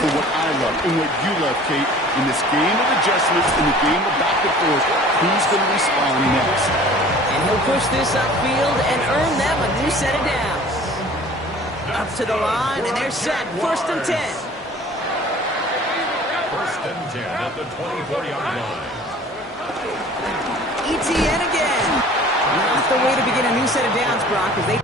for what I love and what you love, Kate. In this game of adjustments, in the game of back and forth, who's going to respond next? And he'll push this upfield and earn them a new set of downs. Up to the line, and they're set. 1st and 10. 1st and 10 at the 24-yard line. ETN again. Not the way to begin a new set of downs, Brock, as they...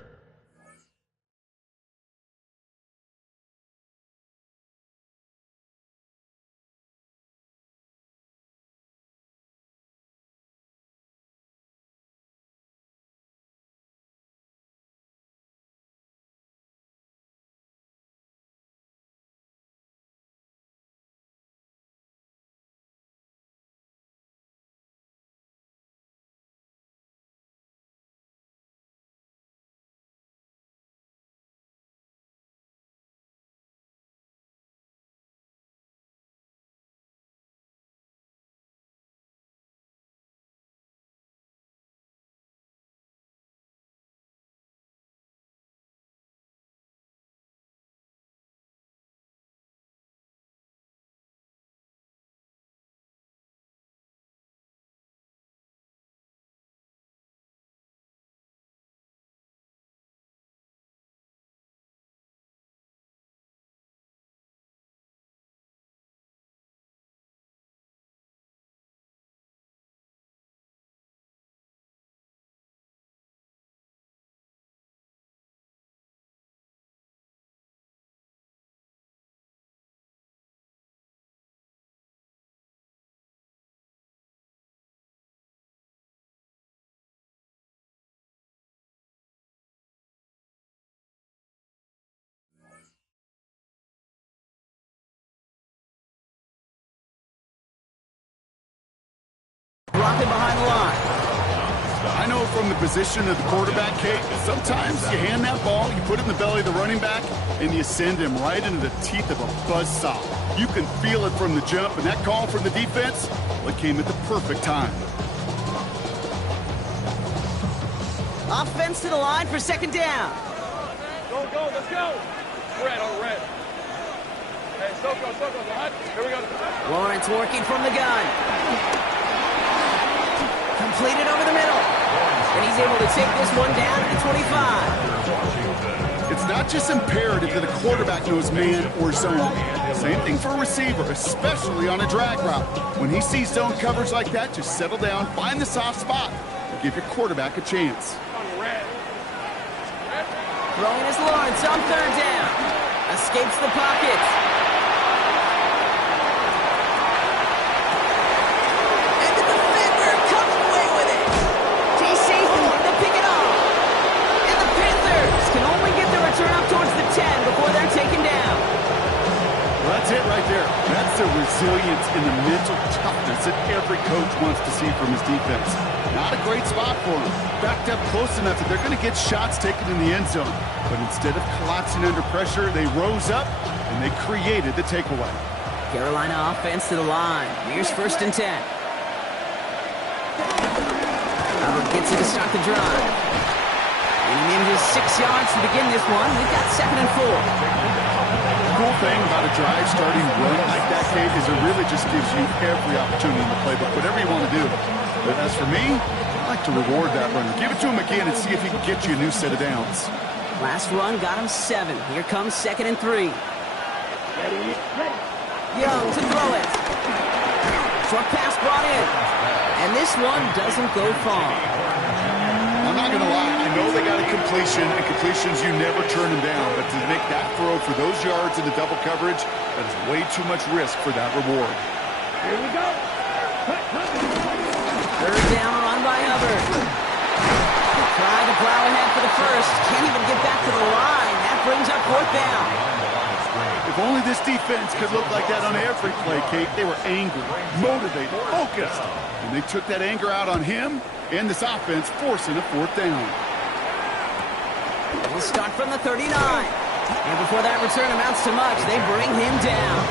Blocking behind the line. I know from the position of the quarterback, Kate, sometimes you hand that ball, you put it in the belly of the running back, and you send him right into the teeth of a buzzsaw. You can feel it from the jump, and that call from the defense, well, it came at the perfect time. Offense to the line for 2nd down. Go, let's go. Red on red. Hey, Soko, here we go. Lawrence working from the gun. Completed over the middle. And he's able to take this one down at the 25. It's not just imperative that a quarterback knows man or zone. Same thing for a receiver, especially on a drag route. When he sees zone coverage like that, just settle down, find the soft spot, and give your quarterback a chance. Throwing is Lawrence on 3rd down. Escapes the pocket. And the defender comes away with it. T-safety to pick it off. And the Panthers can only get the return up towards the 10 before they're taken down. Well, that's it right there. That's the resilience and the mental toughness that every coach wants to see from his defense. Not a great spot for him. Backed up close enough that they're going to get shots taken in the end zone. But instead of collapsing under pressure, they rose up and they created the takeaway. Carolina offense to the line. Here's 1st and 10. Hubbard gets it to start the drive. And he manages 6 yards to begin this one. We've got 2nd and 4. The cool thing about a drive starting run like that, Kate, is it really just gives you every opportunity in the playbook, whatever you want to do. But as for me, I like to reward that runner. Give it to him again and see if he can get you a new set of downs. Last run got him 7. Here comes 2nd and 3. Young to throw it. Short pass brought in. And this one doesn't go far. I'm not going to lie. I know they got a completion, and completions, you never turn them down. But to make that throw for those yards in the double coverage, that is way too much risk for that reward. Here we go. 3rd down, run by Hubbard. Trying to plow ahead for the first. Can't even get back to the line. That brings up 4th down. If only this defense could look like that on every play, Kate. They were angry, motivated, focused. And they took that anger out on him and this offense, forcing a 4th down. We'll start from the 39. And before that return amounts to much, they bring him down.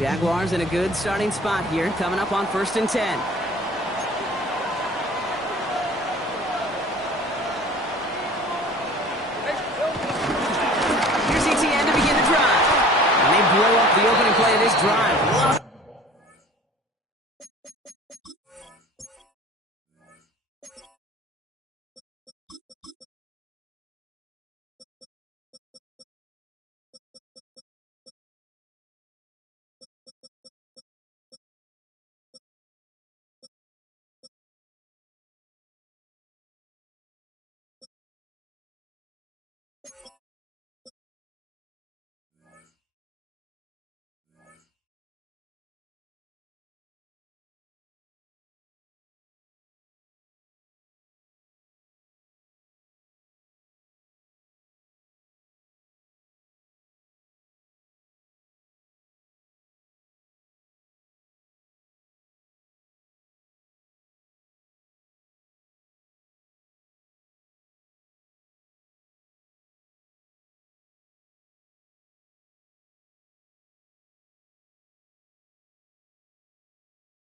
Jaguars in a good starting spot here, coming up on 1st and 10. Here's ETN to begin the drive. And they blow up the opening play of this drive.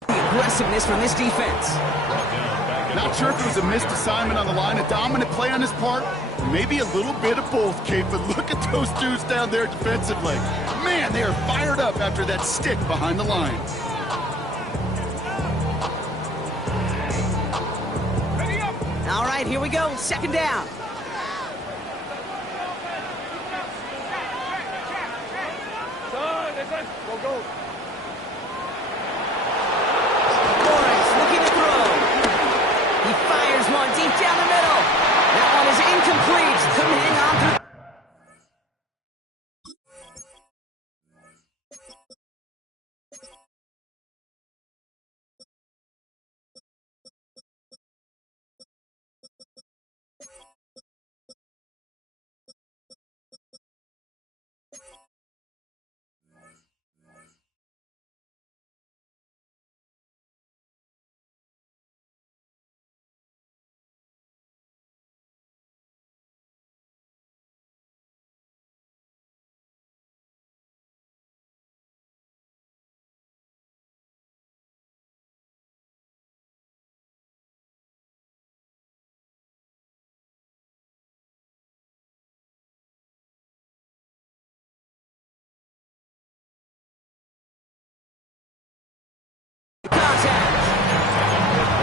Aggressiveness from this defense. Not sure if it was a missed assignment on the line, a dominant play on his part, maybe a little bit of both, Kate, but look at those dudes down there defensively. Man, they are fired up after that stick behind the line. All right, here we go, 2nd down. Go. He fires one deep down the middle. That one is incomplete. Couldn't hang on through.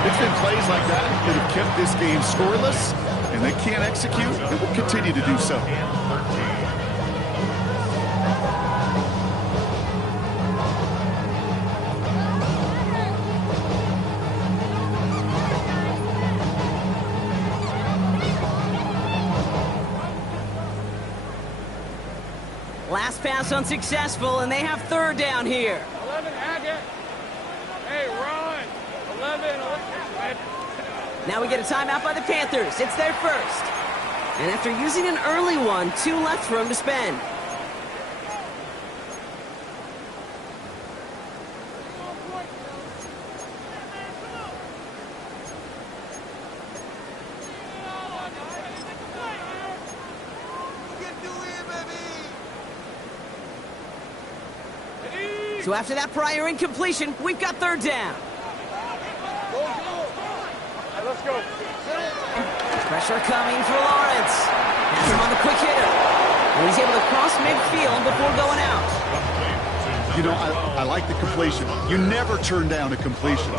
It's been plays like that that have kept this game scoreless, and they can't execute, and will continue to do so. Last pass unsuccessful, and they have 3rd down here. 11, Hackett. Hey, run. 11. Now we get a timeout by the Panthers. It's their first. And after using an early one, 2 left for them to spend. So after that prior incompletion, we've got 3rd down. Go. Hey, let's go. Pressure coming for Lawrence. Has him on the quick hitter. And he's able to cross midfield before going out. You know, I like the completion. You never turn down a completion.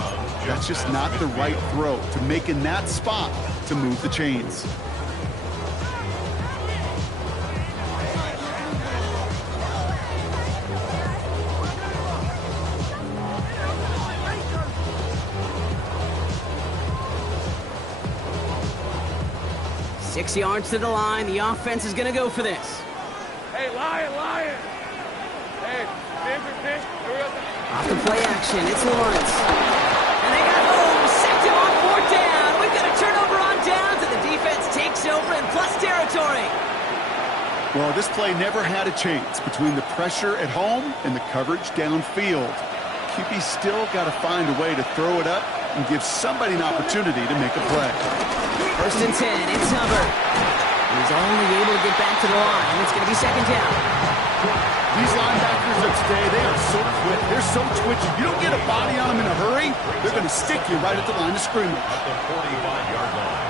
That's just not the right throw to make in that spot to move the chains. Six yards to the line. The offense is going to go for this. Hey, Lion. Hey, pinch. Off the play action. It's Lawrence. And they got home. Sacked him on 4th down. We've got a turnover on downs, and the defense takes over in plus territory. Well, this play never had a chance between the pressure at home and the coverage downfield. QB still got to find a way to throw it up and give somebody an opportunity to make a play. 1st and 10, it's Hubbard. He's only able to get back to the line. It's going to be 2nd down. These linebackers are today, they are so quick. They're so twitchy. You don't get a body on them in a hurry, they're going to stick you right at the line of scrimmage. At the 45-yard line.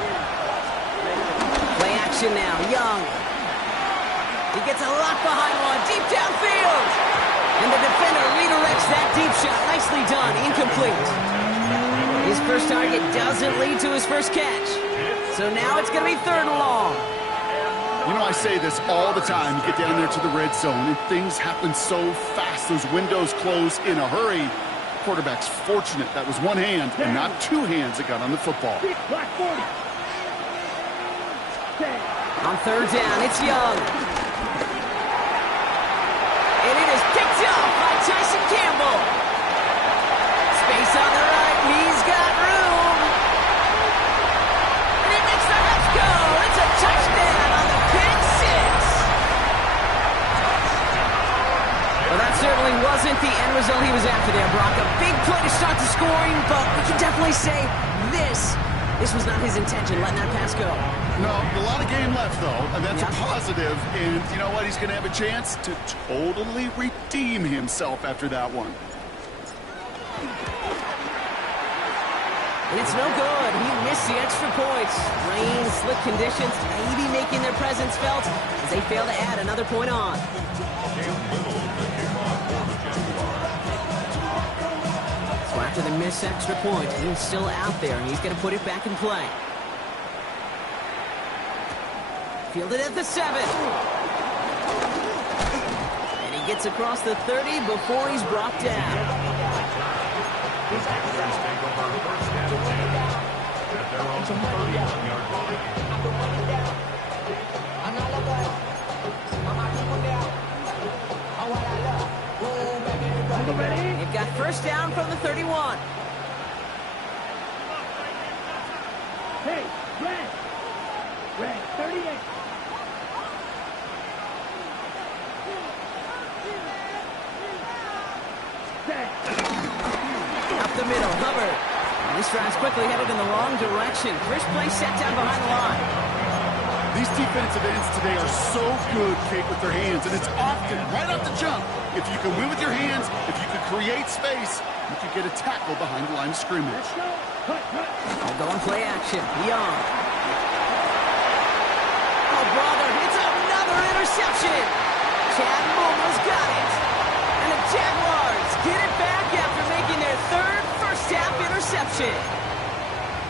Play action now. Young. He gets a lock behind one. Deep downfield. And the defender redirects that deep shot. Nicely done. Incomplete. His first target doesn't lead to his first catch. So now it's going to be 3rd and long. You know, I say this all the time. You get down there to the red zone, and things happen so fast. Those windows close in a hurry. Quarterback's fortunate that was one hand and not two hands that got on the football. On 3rd down, it's Young. And it is picked off by Tyson Campbell. Space on the right. He's got room. And he makes the Reds go. It's a touchdown on the pick 6. Well, that certainly wasn't the end result he was after there, Brock. A big play to start the scoring, but we can definitely say this was not his intention, letting that pass go. No, a lot of game left, though, and that's a positive. And you know what? He's going to have a chance to totally redeem himself after that one. And it's no good. He missed the extra points. Rain, slick conditions, maybe making their presence felt as they fail to add another point on. So after the missed extra point, he's still out there, and he's going to put it back in play. Fielded at the 7. And he gets across the 30 before he's brought down. They've got 1st down from the 31. Hey, Red, 38. Up the middle, Hubbard. This drive's quickly headed in the wrong direction. First play set down behind the line. These defensive ends today are so good, Kate, with their hands, and it's often right off the jump. If you can win with your hands, if you can create space, you can get a tackle behind the line of scrimmage. I'll go and play action. Young. Oh, brother, it's another interception. Chad Momo's got it. And the Jaguars get it back after making their 3rd first-half interception.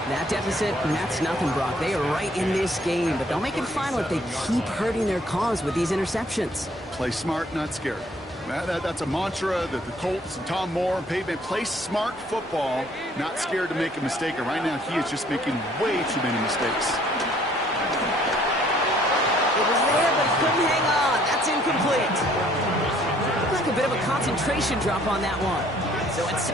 That deficit, that's nothing, Brock. They are right in this game, but don't make it final if they keep hurting their cause with these interceptions. Play smart, not scared. That's a mantra that the Colts and Tom Moore and Pavement play smart football, not scared to make a mistake. And right now, he is just making way too many mistakes. It was there, but he couldn't hang on. That's incomplete. Looked like a bit of a concentration drop on that one. So it's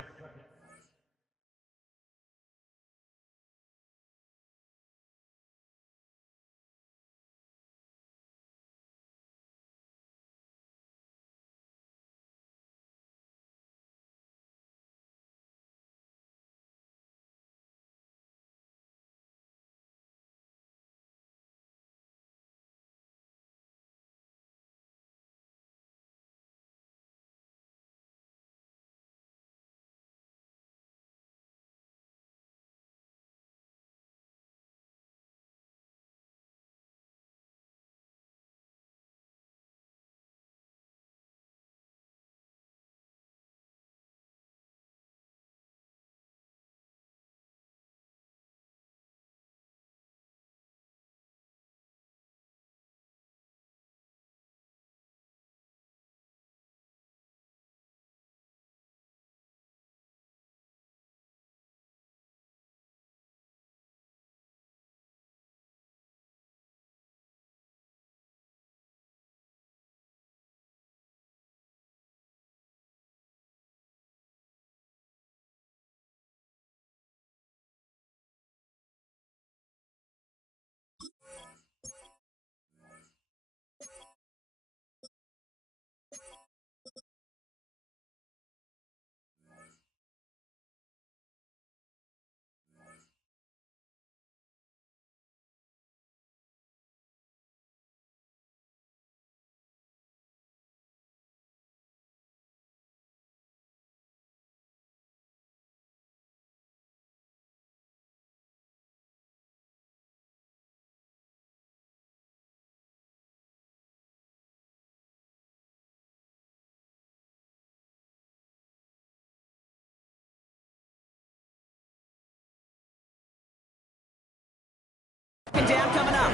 Second down coming up.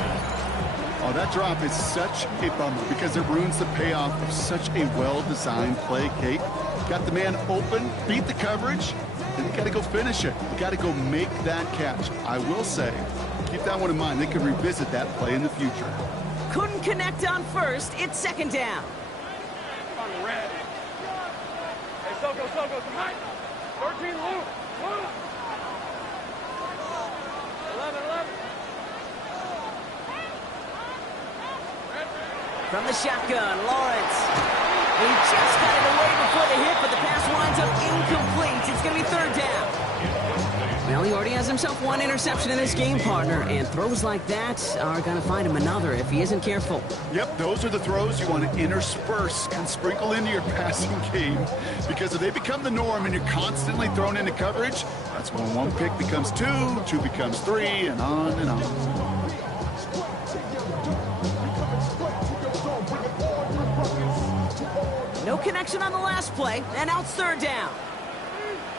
Oh, that drop is such a bummer because it ruins the payoff of such a well-designed play, Kate. Got the man open, beat the coverage, and you got to go finish it. You got to go make that catch. I will say, keep that one in mind. They could revisit that play in the future. Couldn't connect on first. It's second down. On red. Hey, Soko, come on. 13, Luke. 11. From the shotgun, Lawrence. He just got it away before the hit, but the pass winds up incomplete. It's going to be third down. Well, he already has himself one interception in this game, partner, and throws like that are going to find him another if he isn't careful. Yep, those are the throws you want to intersperse and sprinkle into your passing game, because if they become the norm and you're constantly thrown into coverage, that's when one pick becomes two becomes three, and on and on. No connection on the last play, and now it's third down.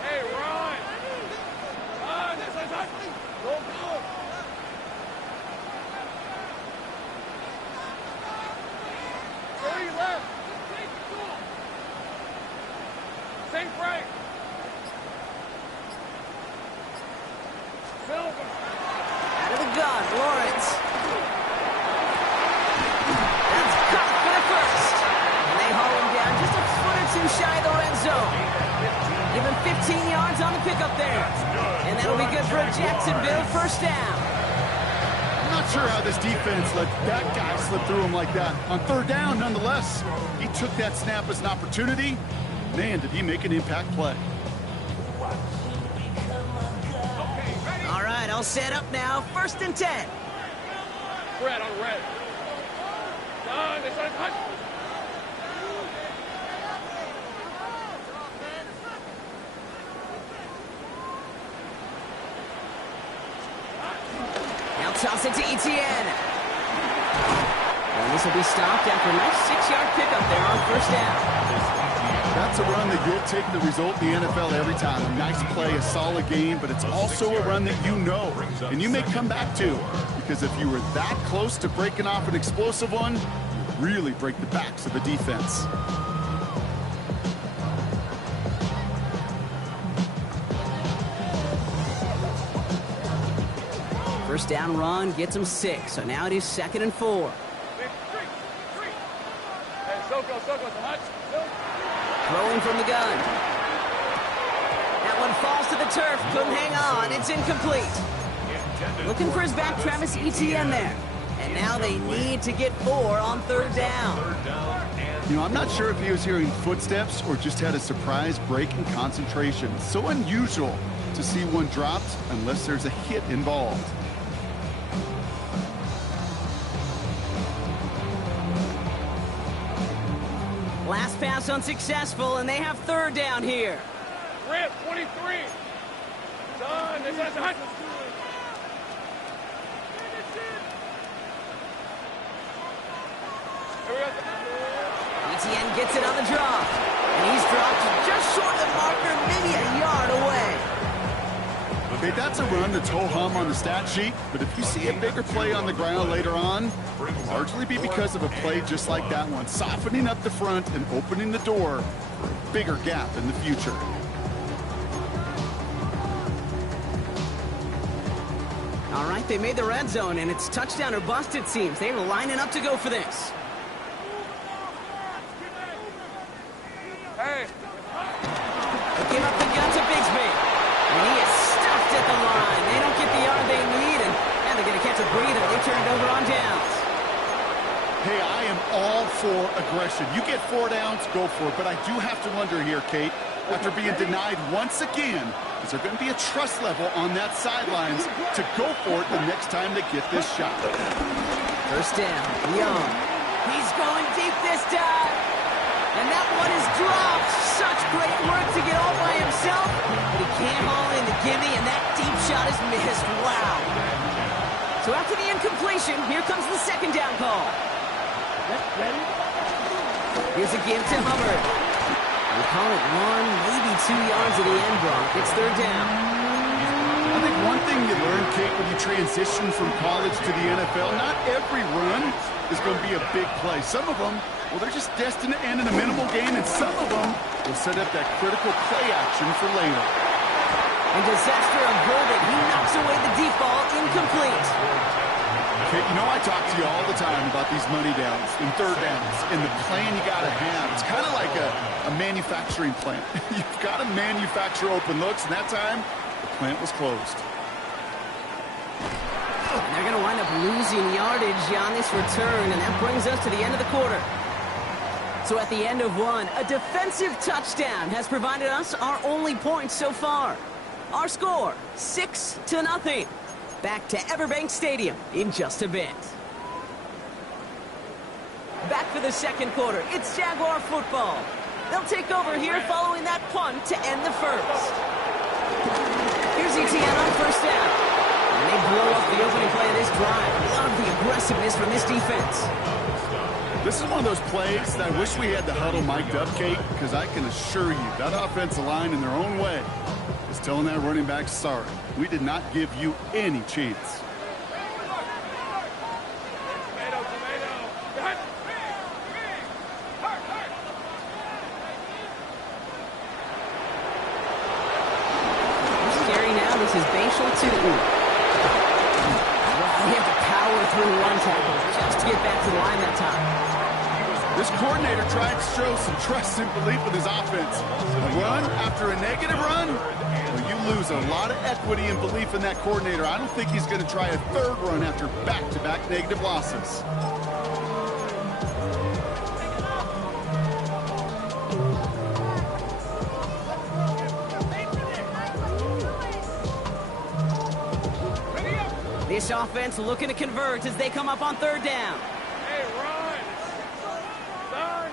Hey, Ron. Go. 30 left. St. Frank. Silver. Out of the gun, Lawrence. That's caught for the first. And they haul him down just a foot or two shy of the red zone. Give him 15 yards on the pickup there. And that'll be good for a Jacksonville first down. I'm not sure how this defense let that guy slip through him like that. On third down, nonetheless, he took that snap as an opportunity. Man, did he make an impact play. All right, all set up now. First and 10. Red on red. Done. It's on touch. Now toss it to Etienne. And this will be stopped after a nice 6-yard pickup there on first down. That's a run that you'll take the result in the NFL every time. A nice play, a solid game, but it's also a run that you know and you may come back to, because if you were that close to breaking off an explosive one, you really break the backs of the defense. First down run gets him 6, so now it is 2nd and 4. Hey, Soko, hot. Throwing from the gun. That one falls to the turf. Couldn't hang on. It's incomplete. Looking for his back, Travis Etienne there. And now they need to get 4 on third down. You know, I'm not sure if he was hearing footsteps or just had a surprise break in concentration. It's so unusual to see one dropped unless there's a hit involved. Last pass unsuccessful, and they have third down here. Red 23. Done. It's on touch. Etienne gets it on the drop. And he's dropped just short of the marker, maybe a yard away. Okay, that's a run that's ho-hum on the stat sheet, but if you see a bigger play on the ground later on, it'll largely be because of a play just like that one, softening up the front and opening the door for a bigger gap in the future. All right, they made the red zone, and it's touchdown or bust, it seems. They were lining up to go for this. Hey. They came up the gun to Bigsby. And he is stuffed at the line. They don't get the yard they need, and they're going to catch a breather. They turn it over on downs. Hey, I am all for aggression. You get 4 downs, go for it. But I do have to wonder here, Kate, after being denied once again, is there going to be a trust level on that sidelines to go for it the next time they get this shot? First down, Young. He's going deep this time. And that one is dropped. Such great work to get all by himself. But he can't haul in the gimme, and that deep shot is missed. Wow. So after the incompletion, here comes the second down call. Ready? Here's a give to Hubbard. We call it 1, maybe 2 yards at the end, Brock. It's third down. I think one thing you learn, Kate, when you transition from college to the NFL, not every run is going to be a big play. Some of them, well, they're just destined to end in a minimal gain, and some of them will set up that critical play action for later. And disaster averted. He knocks away the deep ball, incomplete. Kate, you know I talk to you all the time about these money downs and third downs and the plan you got to have. It's kind of like a manufacturing plant. You've got to manufacture open looks, and that time, the plant was closed. And they're going to wind up losing yardage on this return, and that brings us to the end of the quarter. So at the end of one, a defensive touchdown has provided us our only points so far. Our score, 6-0. Back to Everbank Stadium in just a bit. Back for the second quarter. It's Jaguar football. They'll take over here following that punt to end the first. Here's Etienne on first down. And they blow up the opening play of this drive. Love the aggressiveness from this defense. This is one of those plays that I wish we had the huddle mic'd up, Kate, because I can assure you that offensive line in their own way is telling that running back, sorry, we did not give you any chance. Scary now, this is Bashal Tootin. We have to power through one tackle just to get back to the line that time. This coordinator tried to show some trust and belief with his offense. A run after a negative run, well, you lose a lot of equity and belief in that coordinator. I don't think he's going to try a third run after back-to-back negative losses. This offense looking to convert as they come up on third down. Hey, run! Run!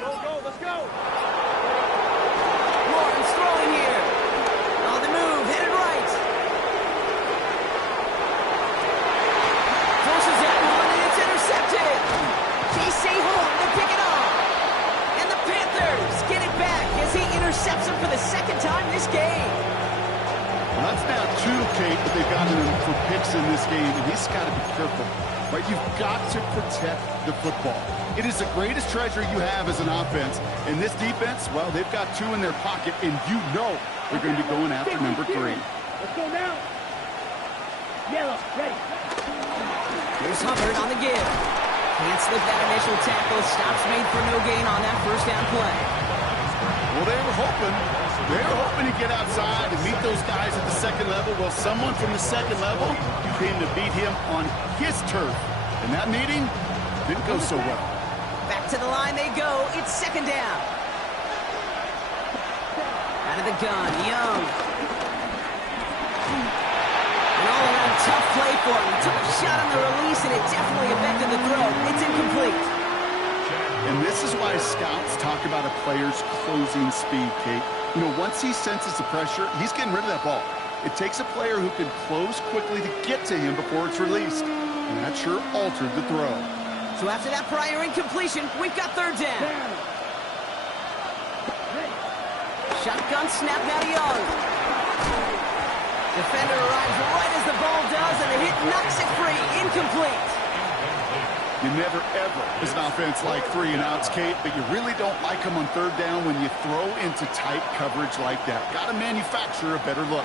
Go, let's go! Lawrence throwing here. On the move, headed right. Forces that one, and it's intercepted. J.C. Horn to pick it off. And the Panthers get it back as he intercepts him for the second time this game. Well, that's now two, Kate, that they've gotten him for picks in this game, and he's got to be careful. Right? You've got to protect the football. It is the greatest treasure you have as an offense. And this defense, well, they've got two in their pocket, and you know they're going to be going after number 3. Let's go now. Yellow, ready. Here's Hubbard on the give. Can't slip that initial tackle. Stops made for no gain on that first down play. Well, they were hoping to get outside and meet those guys at the second level. Well, someone from the second level came to beat him on his turf. And that meeting didn't go so well. Back to the line they go. It's second down. Out of the gun, Young. An all-around tough play for him. Took a shot on the release, and it definitely affected the throw. It's incomplete. And this is why scouts talk about a player's closing speed, Kate. You know, once he senses the pressure, he's getting rid of that ball. It takes a player who can close quickly to get to him before it's released. And that sure altered the throw. So after that prior incompletion, we've got third down. Shotgun snap now to Young. Defender arrives right as the ball does, and the hit knocks it free. Incomplete. You never, ever, as an offense, like 3 and outs, Kate, but you really don't like them on third down when you throw into tight coverage like that. Got to manufacture a better look.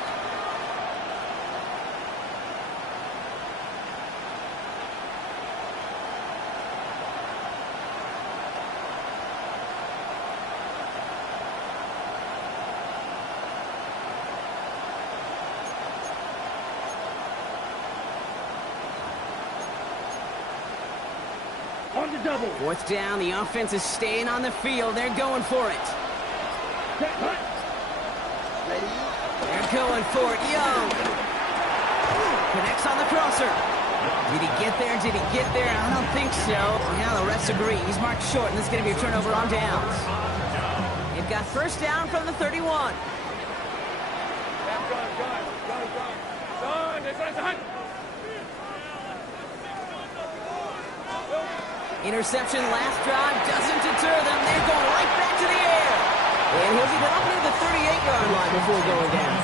On the double. Fourth down, the offense is staying on the field. They're going for it. Set, hut. Ready. They're going for it. Young connects on the crosser. Did he get there? Did he get there? I don't think so. Now the refs agree. He's marked short, and this is going to be a turnover on downs. They've got first down from the 31. Interception last drive doesn't deter them. They're going right back to the air. And he got up near the 38-yard line before going down.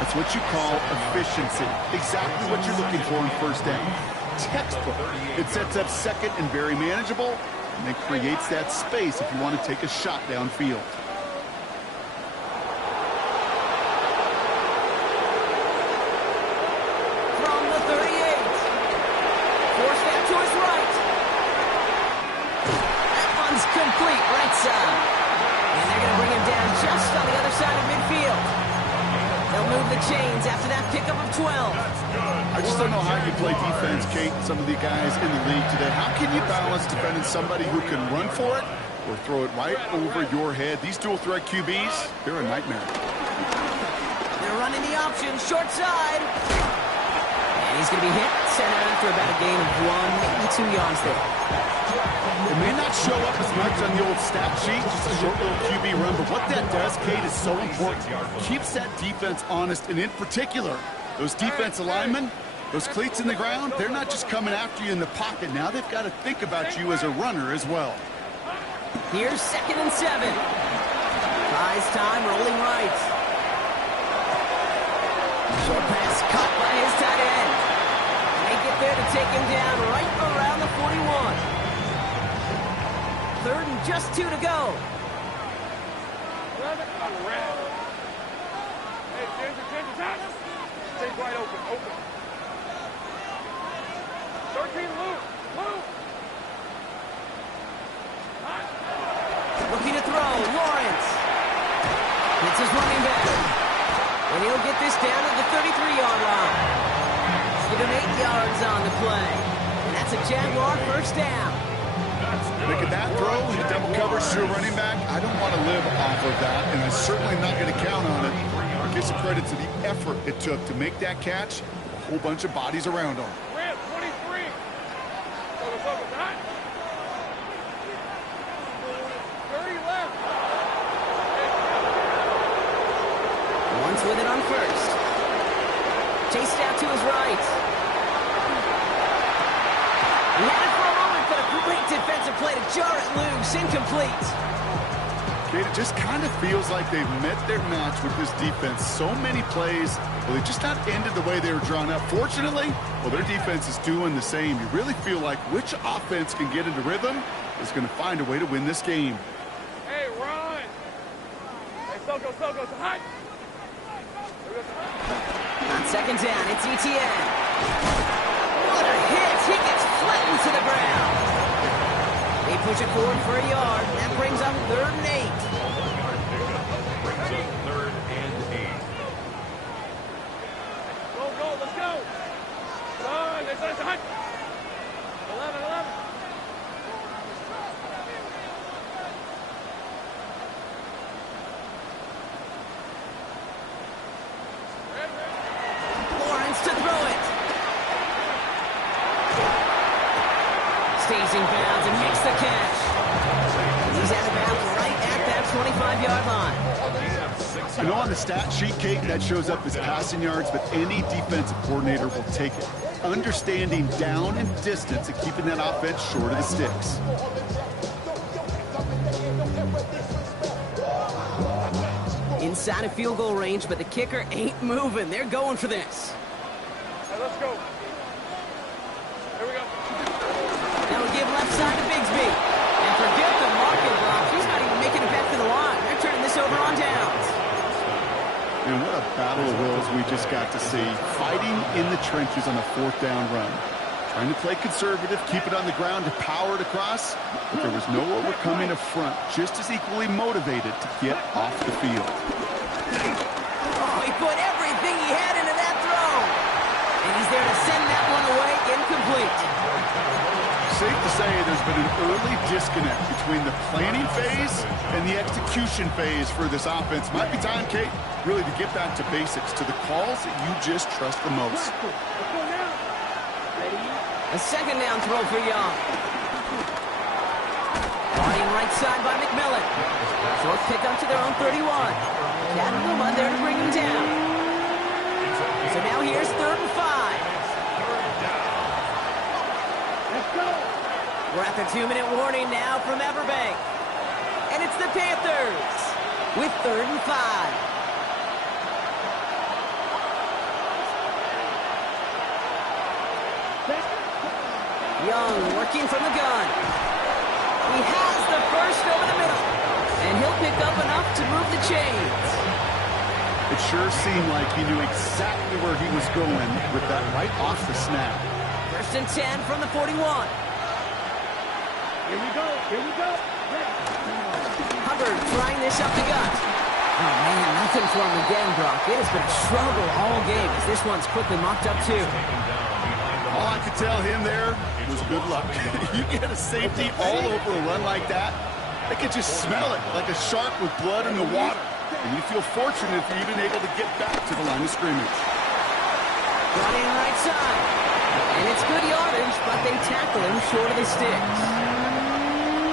That's what you call efficiency. Exactly what you're looking for in first down. Textbook. It sets up second and very manageable, and it creates that space if you want to take a shot downfield. From the 38. Forced out to his right. That one's complete, right side. And they're going to bring him down just on the other side of midfield. They'll move the chains after that pickup of 12. I just don't know how you play defense, Kate, and some of the guys in the league today. How can you balance defending somebody who can run for it or throw it right over your head? These dual threat QBs, they're a nightmare. They're running the option, short side. And he's going to be hit, sent out for about a gain of 1, maybe 2 yards there. It may not show up as much on the old stat sheet, just a short little QB run, but what that does, Kate, is so important. Keeps that defense honest, and in particular, those defense linemen, those cleats in the ground, they're not just coming after you in the pocket. Now they've got to think about you as a runner as well. Here's 2nd and 7. Buys time, rolling right. Short pass caught by his tight end. And they get there to take him down right around the 41. 3rd and just 2 to go. Stay wide open. 13, move. Looking to throw, Lawrence. It's his running back. And he'll get this down at the 33-yard line. Give him 8 yards on the play. And that's a Jaguar first down. Look at that throw in double coverage to a running back. I don't want to live off of that, and I'm certainly not going to count on it. Give some credit to the effort it took to make that catch. A whole bunch of bodies around him. Red, 23. Focus, hot. 30 left. Once with it on first. Chased out to his right. He had it for a moment, but a great defensive play to jar it loose. Incomplete. Kate, it just kind of feels like they've met their match with this defense. So many plays, well, they just not ended the way they were drawn up. Fortunately, well, their defense is doing the same. You really feel like which offense can get into rhythm is going to find a way to win this game. Hey, run. Hey, Soko, hot. On 2nd down, it's ETN. What a hit! He gets flattened to the ground. They push it forward for a yard. That brings up 3rd and 8. Brings up 3rd and 8. Go, let's go. Run, let's hot. 11. Lawrence to throw it. Stays in bounds and makes the catch. He's out of bounds right at that 25-yard line. You know, on the stat sheet, Kate, that shows up as passing yards, but any defensive coordinator will take it. Understanding down and distance and keeping that offense short of the sticks. Inside of field goal range, but the kicker ain't moving. They're going for this. Hey, let's go. Here we go. Now we give left side to Bigsby. And forget the market block. He's not even making it back to the line. They're turning this over on downs. And what a battle of wills we just got to see. Fighting in the trenches on a 4th down run. Trying to play conservative, keep it on the ground to power it across. But there was no overcoming a front, just as equally motivated to get off the field. Oh, he put everything he had into that throw. And he's there to send that one away incomplete. Safe to say there's been an early disconnect between the planning phase and the execution phase for this offense. Might be time, Kate, really to get back to basics, to the calls that you just trust the most. A 2nd down throw for Young. Guarding right side by McMillan. Short pick up to their own 31. Chattanooga there to bring him down. So now here's 3rd and 5. Let's go. We're at the 2-minute warning now from Everbank. And it's the Panthers. with 3rd and 5. Young working from the gun. He has the first over the middle. And he'll pick up enough to move the chains. It sure seemed like he knew exactly where he was going with that right off the snap. 1st and 10 from the 41. Here we go. Here we go. Hubbard trying this up the gut. Oh, man, nothing for him again, Brock. It has been a struggle all game as this one's quickly mocked up, too. All I could tell him there was good luck. You get a safety all over a run like that, they can just smell it like a shark with blood in the water. And you feel fortunate if you're even able to get back to the line of scrimmage. Got in right side. And it's good yardage, but they tackle him short of the sticks.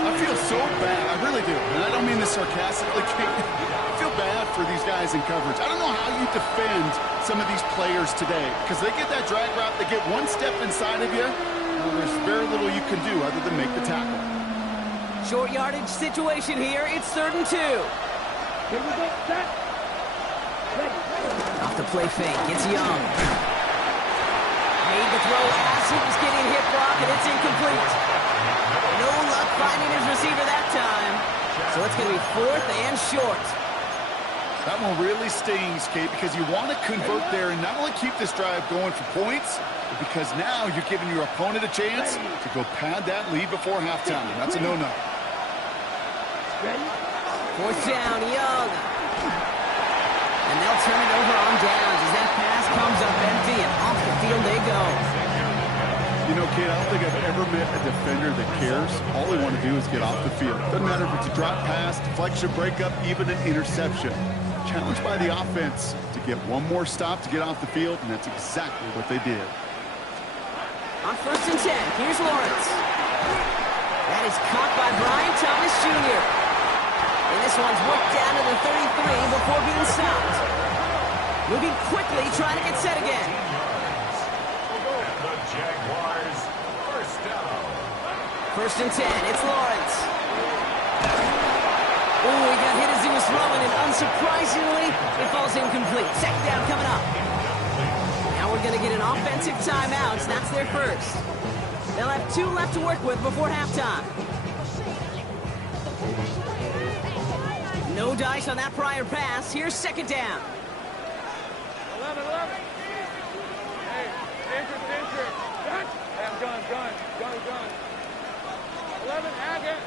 I feel so bad. I really do. And I don't mean this sarcastically. I feel bad for these guys in coverage. I don't know how you defend some of these players today because they get that drag route, they get one step inside of you. Well, there's very little you can do other than make the tackle. Short yardage situation here. It's 3rd and 2. Here we go. Set. Ready. Off the play fake. It's Young. Made the throw as he was getting hit, Brock, and it's incomplete. No luck finding his receiver that time. So it's going to be 4th and short. That one really stings, Kate, because you want to convert there and not only keep this drive going for points, but because now you're giving your opponent a chance to go pad that lead before halftime. That's a no-no. Ready. 4th down, Young. And they'll turn it over on downs as that pass comes up empty and off the field they go. You know, Kate, I don't think I've ever met a defender that cares. All they want to do is get off the field. Doesn't matter if it's a drop pass, deflection, breakup, even an interception. Challenged by the offense to get one more stop to get off the field, and that's exactly what they did. On 1st and 10, here's Lawrence. That is caught by Brian Thomas Jr. And this one's worked down to the 33 before being stopped. Moving quickly, trying to get set again. The Jaguars, 1st down. 1st and 10, it's Lawrence. Oh, he got hit as he was throwing, and unsurprisingly, it falls incomplete. 2nd down coming up. Now we're going to get an offensive timeout. That's their first. They'll have 2 left to work with before halftime. No dice on that prior pass. Here's 2nd down. 11. Hey, entrance. Gun. Hey, gun. 11, Agate.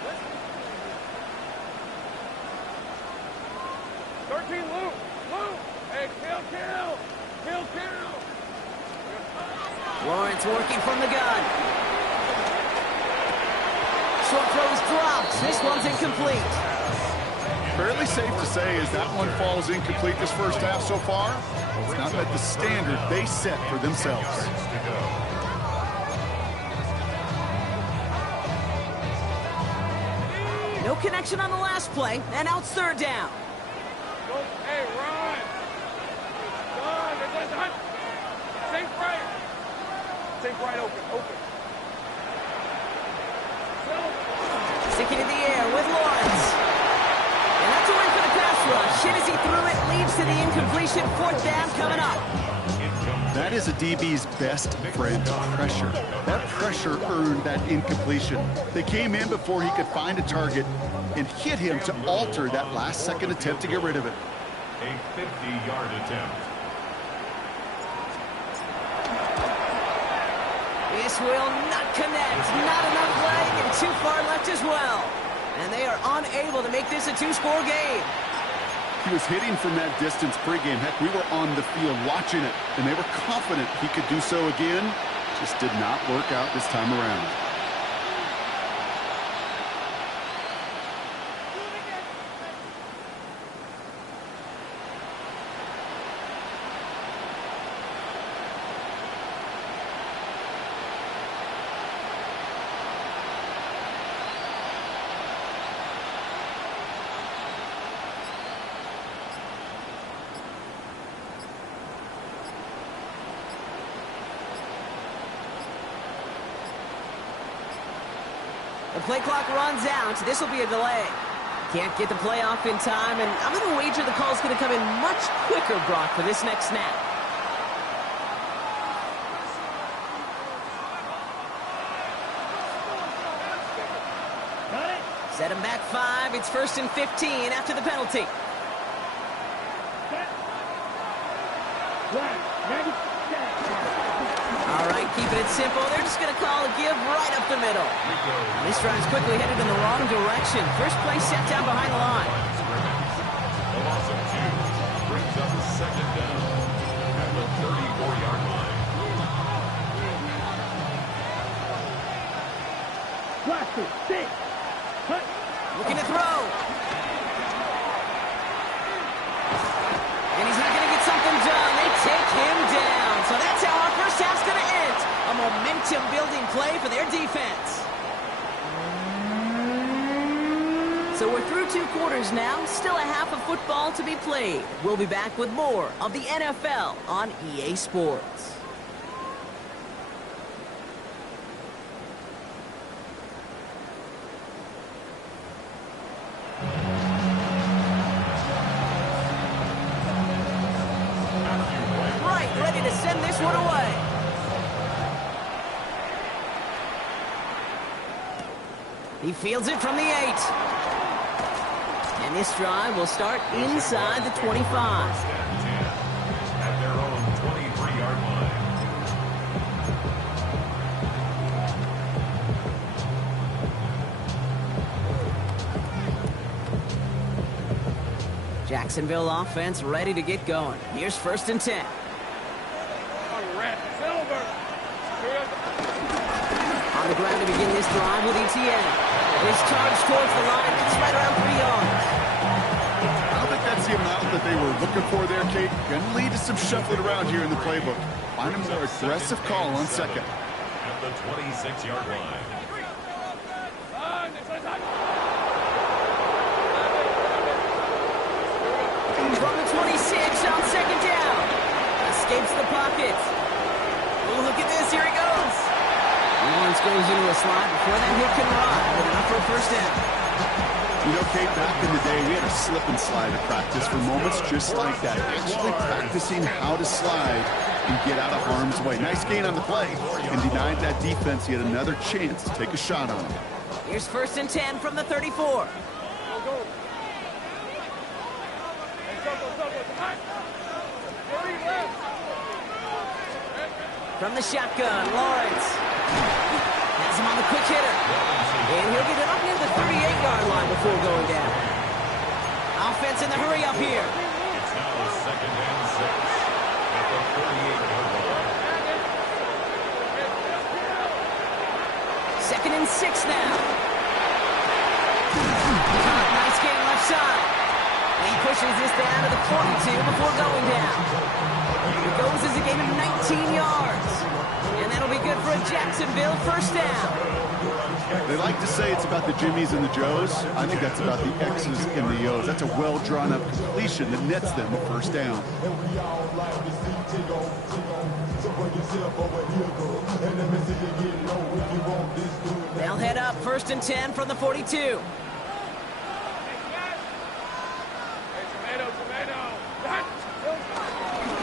13, Luke. Hey, kill. Lawrence working from the gun. Short throw is dropped. This one's incomplete. Fairly safe to say as that one falls incomplete this first half so far. It's not met the standard they set for themselves. No connection on the last play, and now it's 3rd down. Hey, run. Run. Take right open. Sticking in the air with Lawrence. And that's a win for the pass rush. Hit as he threw it, leads to the incompletion. 4th down coming up. That is a DB's best friend, pressure. That pressure earned that incompletion. They came in before he could find a target and hit him to alter that last-second attempt to get rid of it. A 50-yard attempt. This will not connect. Not enough leg and too far left as well. And they are unable to make this a 2-score game. He was hitting from that distance pregame. Heck, we were on the field watching it, and they were confident he could do so again. Just did not work out this time around. The play clock runs out. This will be a delay. Can't get the play off in time, and I'm going to wager the call's going to come in much quicker, Brock, for this next snap. Got it. Set him back 5. It's 1st and 15 after the penalty. Set. Flag. Ready. Set. All right, keeping it simple. They're just going to call a give right up the middle. This drive's quickly headed in the wrong direction. First play set down behind the line. The loss of 2 brings up a second down at the 34-yard line. Blaster. Sit. Cut. Looking to throw. And he's not going to get something done. They take him down. So that's how our first half's going to end. A momentum-building play for their defense. So we're through 2 quarters now. Still a half of football to be played. We'll be back with more of the NFL on EA Sports. Right, ready to send this one away. He fields it from the 8. And this drive will start inside the 25. First and 10 at their own 23-yard line. Jacksonville offense ready to get going. Here's 1st and 10. Silver. On the ground to begin this drive with ETN. His charge towards the line. It's right around 3 yards. I don't think that's the amount that they were looking for there, Kate. Going to lead to some shuffling around here in the playbook. Find a more aggressive call on second. At the 26-yard line. From the 26 on 2nd down. Escapes the pocket. Oh, look at this. Here he goes. Lawrence goes into a slide before that hit can ride. With enough for a 1st down. You know, Kate, back in the day, we had a slip and slide at practice for moments just like that. Actually practicing how to slide and get out of harm's way. Nice gain on the play. And denied that defense yet another chance to take a shot on him. Here's 1st and 10 from the 34. From the shotgun, Lawrence has him on the quick hitter. And he'll get it up near the 38-yard line before going down. Offense in the hurry up here. It's now a 2nd and 6 at the 38-yard line. 2nd and 6 now. Nice game left side. He pushes this down to the 42 before going down. It goes as a gain of 19 yards. And that'll be good for a Jacksonville 1st down. They like to say it's about the Jimmies and the Joes. I think that's about the X's and the O's. That's a well-drawn-up completion that nets them a 1st down. They'll head up 1st and 10 from the 42.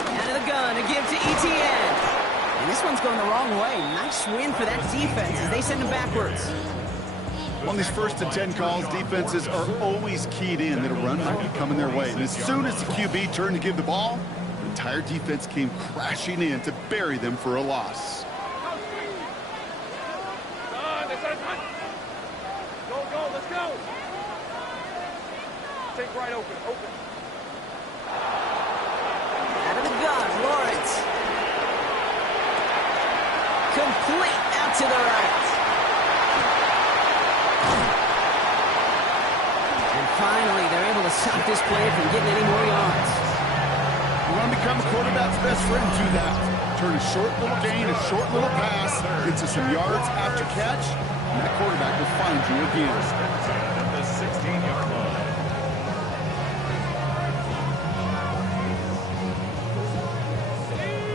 Out of the gun, a give to ETN. And this one's going the wrong way. Nice win for that defense as they send him backwards. On these 1st and 10 calls, defenses are always keyed in that a run might be coming their way. And as soon as the QB turned to give the ball, the entire defense came crashing in to bury them for a loss. Go, let's go. Take right open. Out of the gun, Lawrence. Complete out to the right. And finally, they're able to stop this play from getting any more yards. You want to become a quarterback's best friend, do that. Turn a short little gain, a short little pass into some yards after catch, and that quarterback will find you again. At the 16-yard line.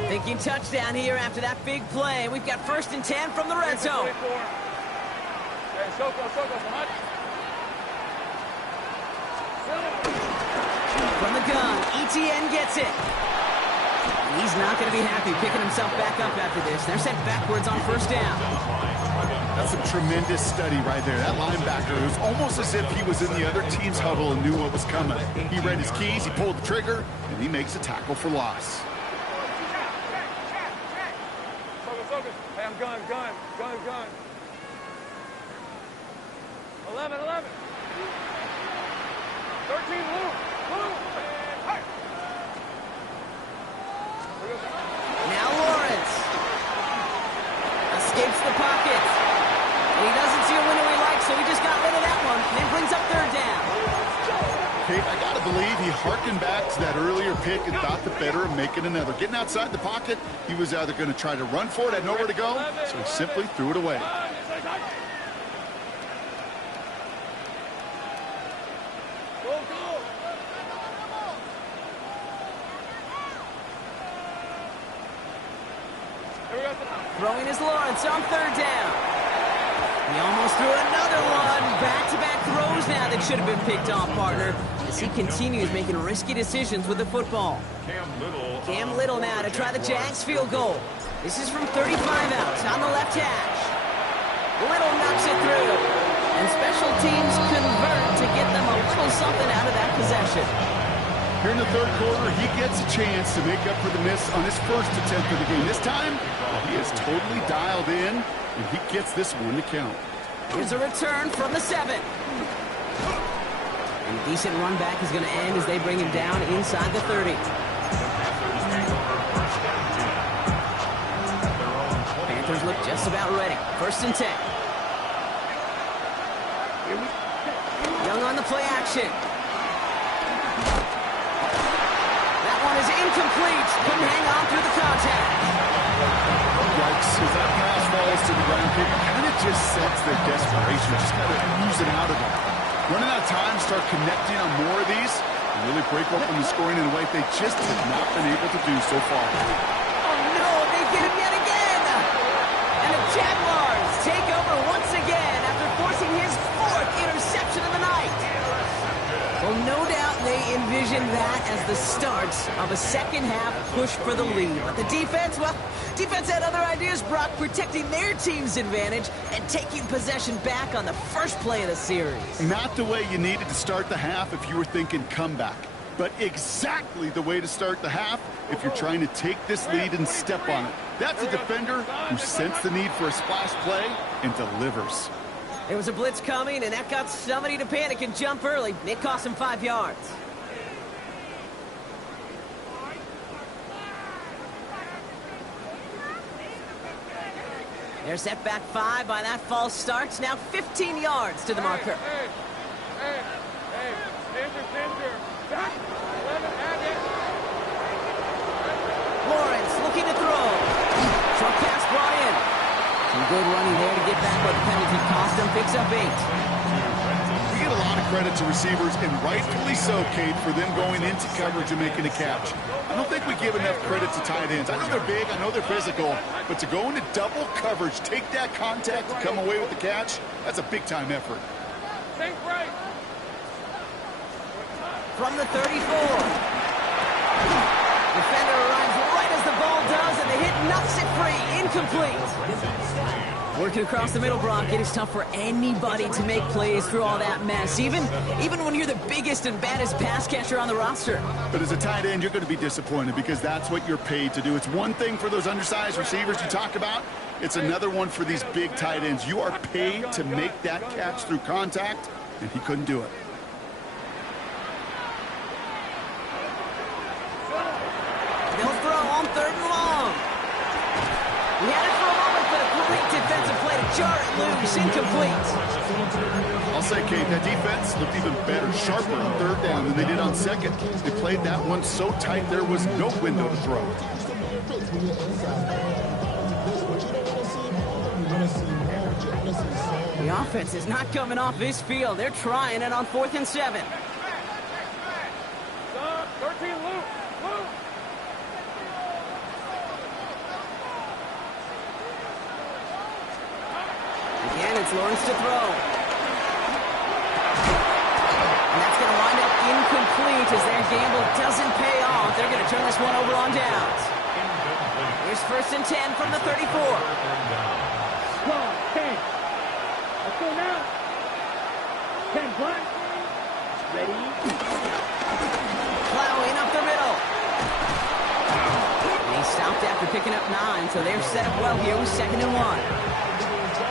Thinking touchdown here after that big play. We've got 1st and 10 from the red zone. Hey, Soko, hot. From the gun, ETN gets it. He's not going to be happy picking himself back up after this. They're sent backwards on first down. That's some tremendous study right there. That linebacker, it was almost as if he was in the other team's huddle and knew what was coming. He read his keys, he pulled the trigger, and he makes a tackle for loss. Focus. Hey, I'm gun. 11. 13, Luke. Hey. Now Lawrence escapes the pocket. He doesn't see a window he likes, so he just got rid of that one. And then brings up third down. Kate, I got to believe he harkened back to that earlier pick and thought the better of making another. Getting outside the pocket, he was either going to try to run for it, had nowhere to go, so he simply threw it away. Throwing is Lawrence on third down. He almost threw another one. Back-to-back throws now that should have been picked off, partner, as he continues making risky decisions with the football. Cam Little now to try the Jags field goal. This is from 35 out on the left hash. Little knocks it through. And special teams convert to get them a little something out of that possession. Here in the third quarter, he gets a chance to make up for the miss on his first attempt of the game. This time, he is totally dialed in, and he gets this one to count. Here's a return from the 7. And a decent run back is going to end as they bring him down inside the 30. Panthers look just about ready. First and 10. Young on the play action. Is incomplete. Couldn't hang on through the contact. Yikes. As that pass falls to the ground, it kind of just sets their desperation. Just got to use it out of them. Running out of time, start connecting on more of these, and really break open the scoring in a way they just have not been able to do so far. Oh, no. They get him yet again. And the Jaguars take over once again after forcing his 4th interception of the night. Well, no doubt they envisioned that as the start of a second-half push for the lead. But the defense, well, defense had other ideas, Brock, protecting their team's advantage and taking possession back on the first play of the series. Not the way you needed to start the half if you were thinking comeback, but exactly the way to start the half if you're trying to take this lead and step on it. That's a defender who sensed the need for a splash play and delivers. There was a blitz coming, and that got somebody to panic and jump early. It cost him 5 yards. They're set back 5 by that false start. Now 15 yards to the marker. Hey. Danger. Back. 11, add it. Lawrence looking to throw. Short pass brought in. Some good running there to get back what the penalty cost him. Picks up 8. We get a lot of credit to receivers, and rightfully so, Kate, for them going into coverage and making a catch. I don't think we give enough credit to tight ends. I know they're big, I know they're physical, but to go into double coverage, take that contact, and come away with the catch, that's a big-time effort. Think right. From the 34. Defender arrives right as the ball does, and the hit knocks it free. Incomplete. Working across the middle, Brock, it is tough for anybody to make plays through all that mess, even when you're the biggest and baddest pass catcher on the roster. But as a tight end, you're going to be disappointed because that's what you're paid to do. It's one thing for those undersized receivers you talk about. It's another one for these big tight ends. You are paid to make that catch through contact, and he couldn't do it. They'll throw on 3rd and long. He had it for a moment, but a great defensive play to jar it loose. Incomplete. I'll say, Kate, that defense looked even better, sharper on 3rd down than they did on 2nd. They played that one so tight there was no window to throw. The offense is not coming off this field. They're trying it on 4th and 7. 13, Luke. Again, it's Lawrence to throw. And that's going to wind up incomplete as their gamble doesn't pay off, they're going to turn this one over on downs. Here's 1st and 10 from the 34. Squad, 10. Let's go now. 10 black. Ready? Plowing up the middle. And he stopped after picking up 9, so they're set up well here with 2nd and 1.